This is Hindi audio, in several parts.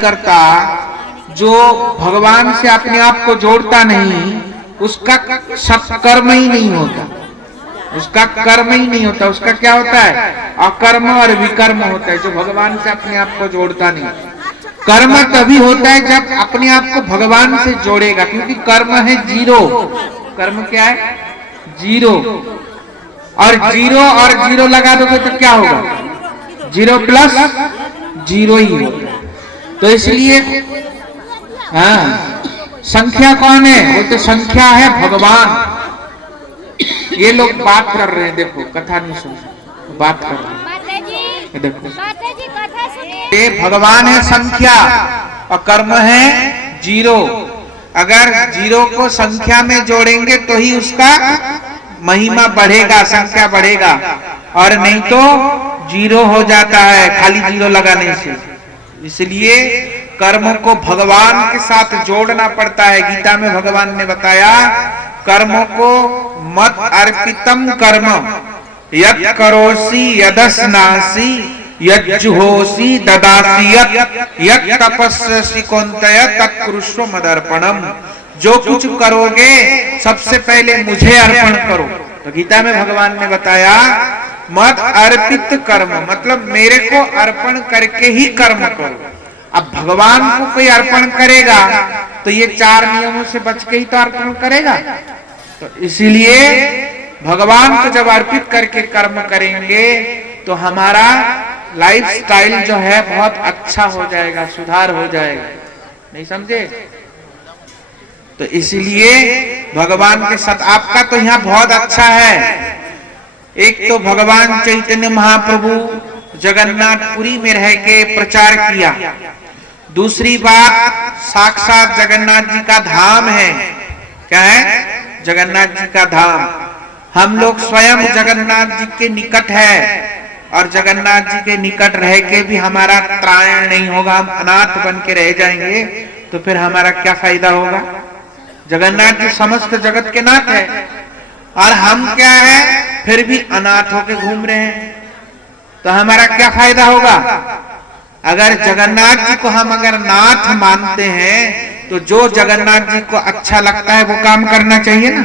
करता, जो भगवान से अपने आप को जोड़ता नहीं, उसका सत्कर्म ही नहीं होता, उसका कर्म ही नहीं होता। उसका क्या होता है? अकर्म और विकर्म होता है, जो भगवान से अपने आप को जोड़ता नहीं। कर्म तभी होता है जब अपने आप को भगवान से जोड़ेगा, क्योंकि कर्म है जीरो। कर्म क्या है? जीरो। और जीरो लगा दोगे तो क्या होगा? 0 प्लस 0 ही होगा। तो इसलिए हाँ, संख्या कौन है? वो तो संख्या है भगवान। ये लोग बात कर रहे हैं, देखो कथा नहीं सुन, बात कर रहे हैं, देखो ये भगवान है संख्या और कर्म है 0। अगर 0 को संख्या में जोड़ेंगे तो ही उसका महिमा बढ़ेगा, संख्या बढ़ेगा, और नहीं तो 0 हो जाता है खाली 0 लगाने से। इसलिए कर्म को भगवान के साथ जोड़ना पड़ता है। गीता में भगवान ने बताया, कर्म को मत अर्पितम कर्म यत् करोसि यदस्नासि यज्जुहोसि ददासि यत् तपस्यसि कौन्तेय तत्कुरुष्व मदर्पणम। जो कुछ करोगे सबसे पहले मुझे अर्पण करो। तो गीता में भगवान ने बताया, मत अर्पित कर्म, मतलब मेरे को अर्पण करके ही कर्म करो। अब भगवान को कोई अर्पण करेगा तो ये 4 नियमों से बच के ही तो अर्पण करेगा। तो इसीलिए भगवान को जब अर्पित करके कर्म करेंगे तो हमारा लाइफस्टाइल जो है बहुत अच्छा हो जाएगा, सुधार हो जाएगा। नहीं समझे? तो इसलिए भगवान के साथ आपका तो यहाँ बहुत अच्छा है। एक तो भगवान चैतन्य महाप्रभु जगन्नाथपुरी में रह के प्रचार किया। दूसरी बात, साक्षात जगन्नाथ जी का धाम है। क्या है? जगन्नाथ जी का धाम। हम लोग स्वयं जगन्नाथ जी के निकट है, और जगन्नाथ जी के निकट रह के भी हमारा त्राण नहीं होगा, हम अनाथ बन के रह जाएंगे, तो फिर हमारा क्या फायदा होगा? जगन्नाथ जी समस्त जगत के नाथ है, और हम क्या है? फिर भी अनाथ होके घूम रहे हैं, तो हमारा क्या फायदा होगा? अगर जगन्नाथ जी को हम अगर नाथ मानते हैं तो जो जगन्नाथ जी को अच्छा लगता है वो काम करना चाहिए ना।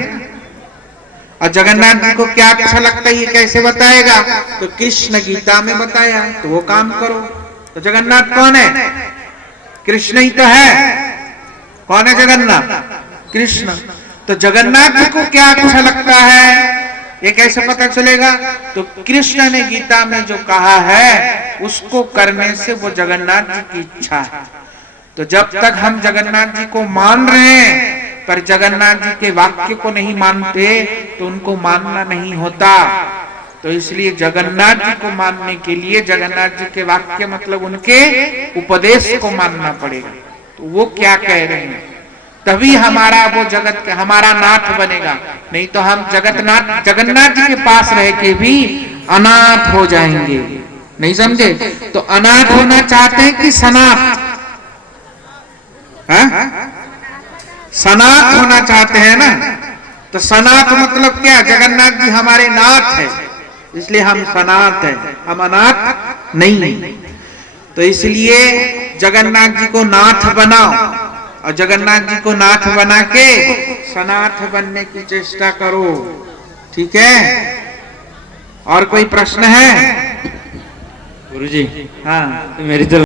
और जगन्नाथ जी को क्या अच्छा लगता है ये कैसे बताएगा? तो कृष्ण गीता में बताया, तो वो काम करो। तो जगन्नाथ कौन है? कृष्ण ही तो है। कौन है जगन्नाथ? कृष्ण। तो जगन्नाथ जी को क्या अच्छा लगता है ये कैसे पता चलेगा? तो कृष्ण ने गीता में जो कहा है उसको करने से वो जगन्नाथ जी की इच्छा है। तो जब तक हम जगन्नाथ जी को मान रहे हैं पर जगन्नाथ जी के वाक्य को नहीं मानते तो उनको मानना नहीं होता। तो इसलिए जगन्नाथ जी को मानने के लिए जगन्नाथ जी के वाक्य मतलब उनके उपदेश को मानना पड़ेगा। तो वो क्या कह रहे हैं तभी हमारा वो जगत के हमारा नाथ बनेगा, नहीं तो हम जगन्नाथ जी के पास रह के भी अनाथ हो जाएंगे। नहीं समझे? तो अनाथ होना चाहते हैं कि सनाथ? सनाथ होना चाहते हैं ना। तो सनाथ मतलब क्या? जगन्नाथ जी हमारे नाथ है, इसलिए हम सनाथ हैं, हम अनाथ नहीं। तो इसलिए जगन्नाथ जी को नाथ बनाओ, और जगन्नाथ जी को नाथ बना के सनाथ बनने की चेष्टा करो। ठीक है? और कोई प्रश्न है? गुरुजी, हाँ, मेरी तो